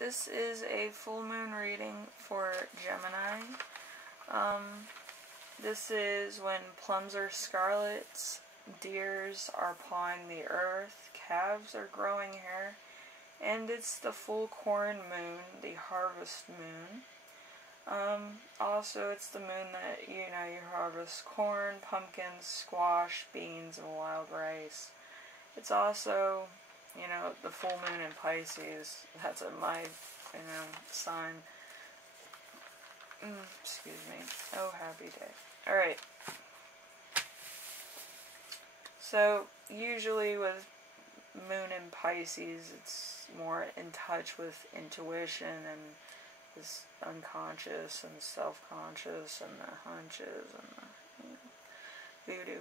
this is a full moon reading for Gemini. This is when plums are scarlet, deers are pawing the earth, calves are growing hair, and it's the full corn moon, the harvest moon. Also, it's the moon that, you harvest corn, pumpkins, squash, beans, and wild rice. It's also, the full moon in Pisces. That's my, sign. Excuse me. Oh, happy day. Alright. So, usually with moon in Pisces, it's more in touch with intuition and this unconscious and self-conscious and the hunches and the voodoo.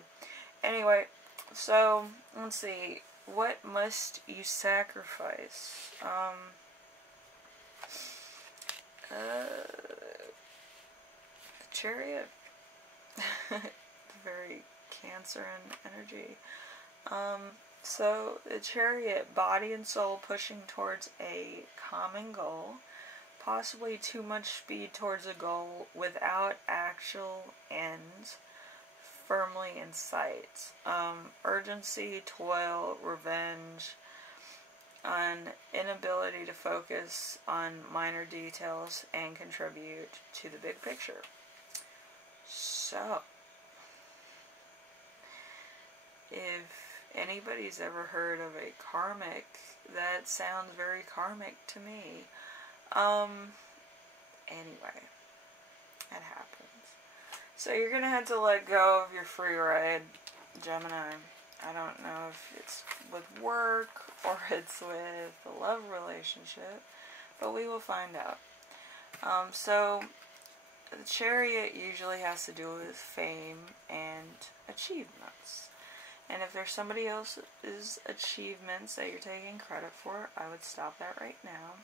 Anyway, so let's see. What must you sacrifice? The Chariot. Very Cancer energy. So the Chariot, body and soul pushing towards a common goal. Possibly too much speed towards a goal without actual end firmly in sight. Urgency, toil, revenge, an inability to focus on minor details and contribute to the big picture. So, if anybody's ever heard of a karmic, that sounds very karmic to me. Anyway, that happens. So you're going to have to let go of your free ride, Gemini. I don't know if it's with work or it's with a love relationship, but we will find out. So the Chariot usually has to do with fame and achievements. And if there's somebody else's achievements that you're taking credit for, I would stop that right now.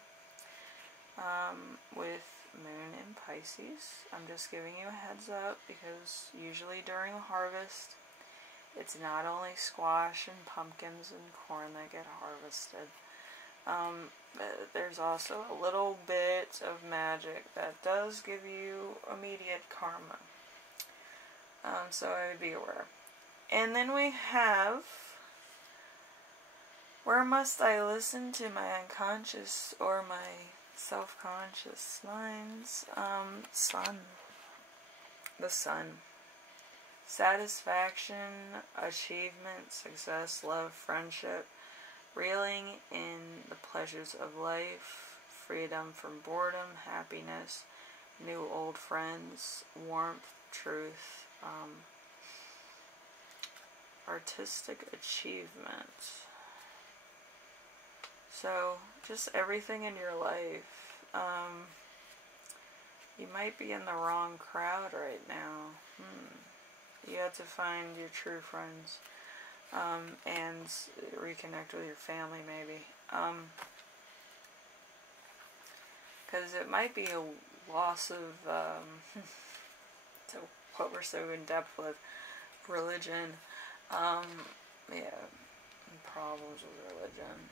With moon in Pisces, I'm just giving you a heads up because usually during the harvest, it's not only squash and pumpkins and corn that get harvested. There's also a little bit of magic that does give you immediate karma. So I would be aware. And then we have, where must I listen to my unconscious or my self-conscious minds? Sun. The sun. Satisfaction, achievement, success, love, friendship, reeling in the pleasures of life, freedom from boredom, happiness, new old friends, warmth, truth, artistic achievement. So, just everything in your life. You might be in the wrong crowd right now. You have to find your true friends. And reconnect with your family, maybe. Because it might be a loss of, to what we're so in depth with, religion. Yeah, problems with religion.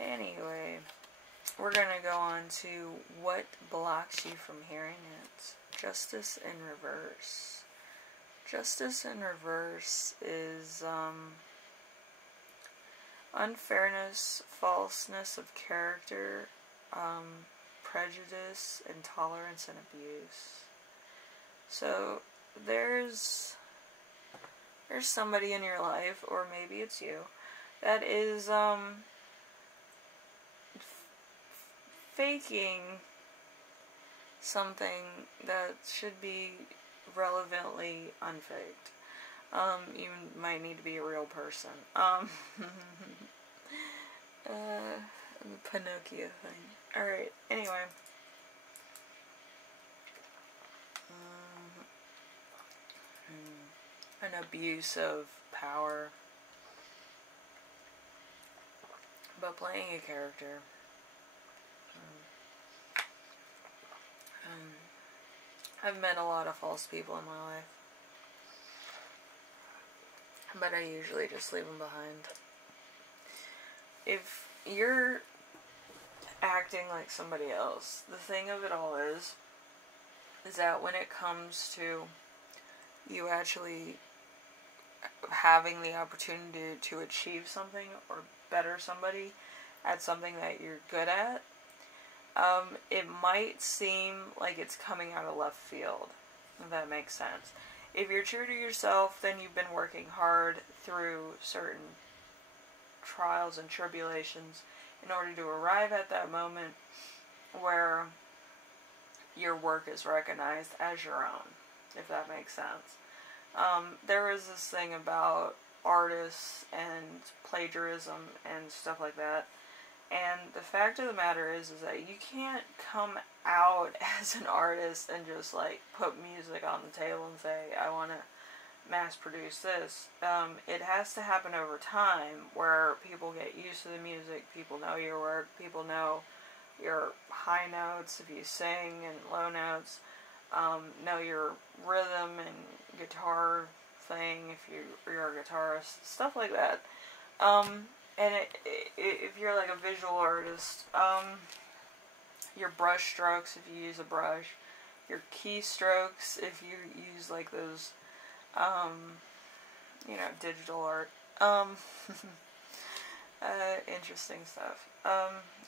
Anyway, we're going to go on to what blocks you from hearing it. Justice in reverse. Justice in reverse is unfairness, falseness of character, prejudice, intolerance, and abuse. So there's somebody in your life, or maybe it's you, that is faking something that should be relevantly unfaked. You might need to be a real person. The Pinocchio thing. Alright, anyway. An abuse of power. But playing a character. I've met a lot of false people in my life. But I usually just leave them behind. If you're acting like somebody else. The thing of it all is that when it comes to you actually having the opportunity to achieve something or better somebody at something that you're good at, it might seem like it's coming out of left field, if that makes sense. If you're true to yourself, then you've been working hard through certain trials and tribulations in order to arrive at that moment where your work is recognized as your own, if that makes sense. There is this thing about artists and plagiarism and stuff like that, and the fact of the matter is that you can't come out as an artist and just like put music on the table and say, I want to mass produce this. It has to happen over time where people get used to the music, people know your work, people know your high notes if you sing and low notes, know your rhythm and guitar thing if you're a guitarist, stuff like that. And if you're like a visual artist, your brush strokes if you use a brush, your keystrokes if you use like those, you know, digital art. Interesting stuff.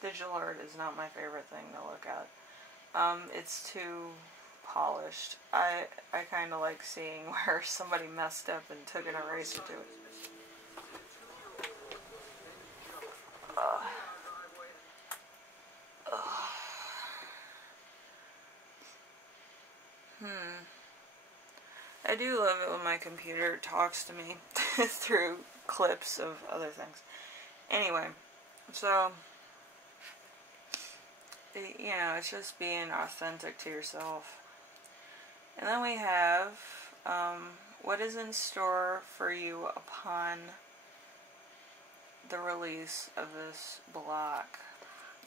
Digital art is not my favorite thing to look at. It's too polished. I kind of like seeing where somebody messed up and took an eraser to it. I do love it when my computer talks to me through clips of other things. Anyway, so, you know, it's just being authentic to yourself. And then we have what is in store for you upon the release of this block.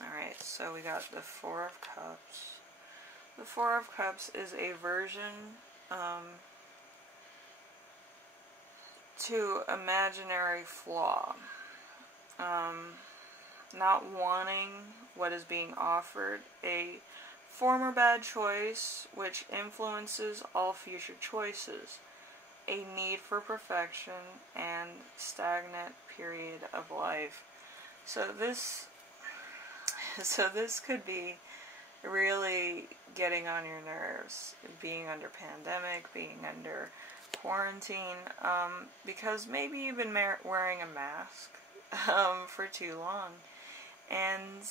Alright, so we got the Four of Cups. The Four of Cups is a version to imaginary flaw. Not wanting what is being offered, a former bad choice which influences all future choices, a need for perfection, and stagnant period of life. So this could be really getting on your nerves, being under pandemic, being under quarantine, because maybe you've been wearing a mask for too long. And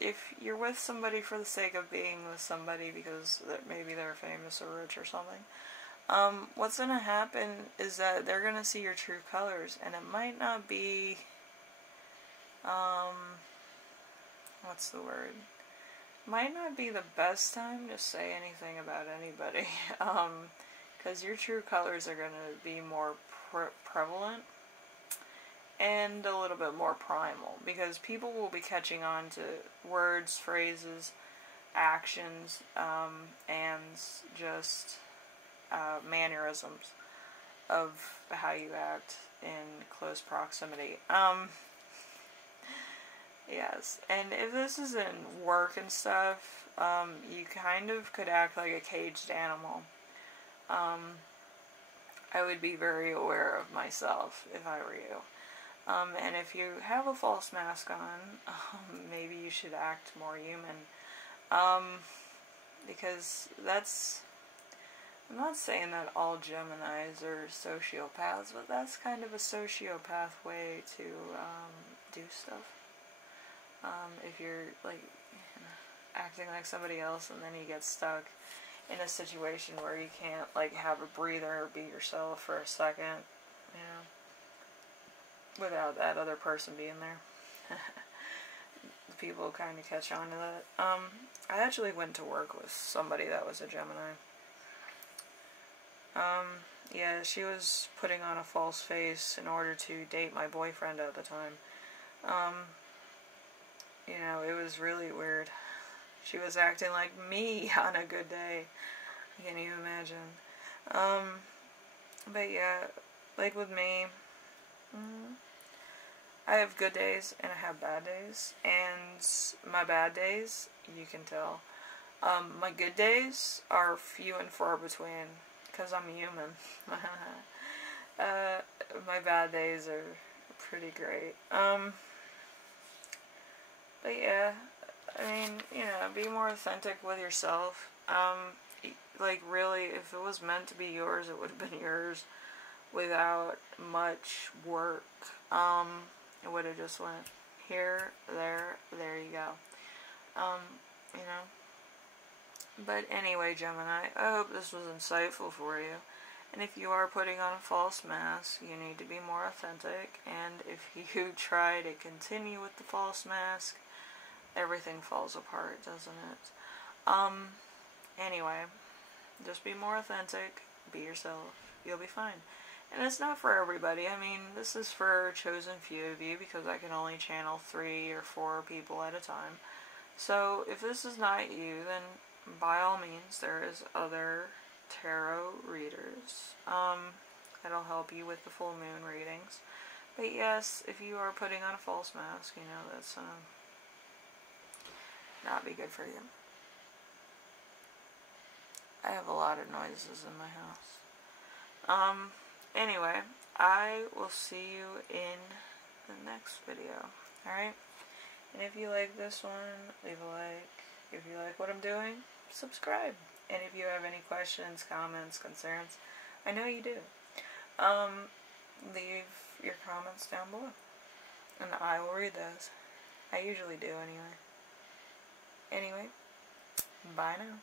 if you're with somebody for the sake of being with somebody because maybe they're famous or rich or something, what's going to happen is that they're going to see your true colors, and it might not be, what's the word? Might not be the best time to say anything about anybody, because your true colors are going to be more prevalent and a little bit more primal, because people will be catching on to words, phrases, actions, and just mannerisms of how you act in close proximity. Yes, and if this is in work and stuff, you kind of could act like a caged animal. I would be very aware of myself if I were you. And if you have a false mask on, maybe you should act more human. Because that's, I'm not saying that all Geminis are sociopaths, but that's kind of a sociopath way to do stuff. If you're like acting like somebody else and then you get stuck in a situation where you can't like have a breather or be yourself for a second, you know, without that other person being there. People kind of catch on to that. I actually went to work with somebody that was a Gemini. Yeah, she was putting on a false face in order to date my boyfriend at the time. You know, it was really weird. She was acting like me on a good day. Can you imagine? But yeah, like with me, I have good days and I have bad days, and my bad days, you can tell. My good days are few and far between, because I'm human. My bad days are pretty great. But yeah, I mean, you know, be more authentic with yourself. Like, really, if it was meant to be yours, it would have been yours without much work. It would have just went here, there you go. You know. But anyway, Gemini, I hope this was insightful for you. And if you are putting on a false mask, you need to be more authentic. And if you try to continue with the false mask, everything falls apart, doesn't it? Anyway, just be more authentic, be yourself, you'll be fine. And it's not for everybody. I mean, this is for a chosen few of you, because I can only channel 3 or 4 people at a time. So if this is not you, then by all means, there is other tarot readers that'll help you with the full moon readings. But yes, if you are putting on a false mask, you know, that's not be good for you. I have a lot of noises in my house. Anyway, I will see you in the next video. Alright? And if you like this one, leave a like. If you like what I'm doing, subscribe. And if you have any questions, comments, concerns, I know you do, leave your comments down below. And I will read those. I usually do anyway. Anyway, bye now.